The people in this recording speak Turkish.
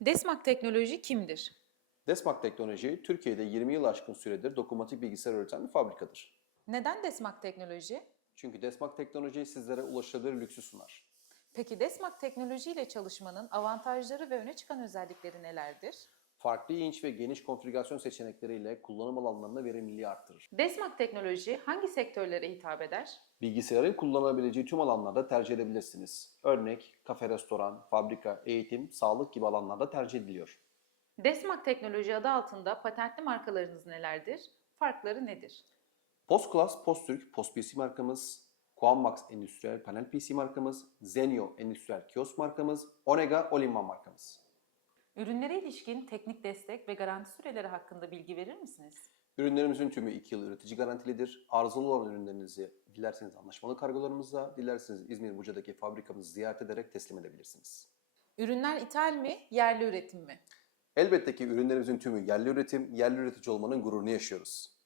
Desmak Teknoloji kimdir? Desmak Teknoloji, Türkiye'de 20 yıl aşkın süredir dokunmatik bilgisayar üreten bir fabrikadır. Neden Desmak Teknoloji? Çünkü Desmak Teknoloji sizlere ulaşılabilir lüksü sunar. Peki Desmak Teknoloji ile çalışmanın avantajları ve öne çıkan özellikleri nelerdir? Farklı inç ve geniş konfigürasyon seçenekleriyle kullanım alanlarında verimliliği arttırır. Desmak Teknoloji hangi sektörlere hitap eder? Bilgisayarın kullanılabileceği tüm alanlarda tercih edebilirsiniz. Örnek, kafe, restoran, fabrika, eğitim, sağlık gibi alanlarda tercih ediliyor. Desmak Teknoloji adı altında patentli markalarınız nelerdir? Farkları nedir? Postclass, Posttürk, PostPC markamız, Quanmax Endüstriyel Panel PC markamız, Zenio Endüstriyel Kiosk markamız, Onega All-in-One markamız. Ürünlere ilişkin teknik destek ve garanti süreleri hakkında bilgi verir misiniz? Ürünlerimizin tümü 2 yıl üretici garantilidir. Arızalı olan ürünlerinizi dilerseniz anlaşmalı kargolarımızla, dilerseniz İzmir Buca'daki fabrikamızı ziyaret ederek teslim edebilirsiniz. Ürünler ithal mi, yerli üretim mi? Elbette ki ürünlerimizin tümü yerli üretim, yerli üretici olmanın gururunu yaşıyoruz.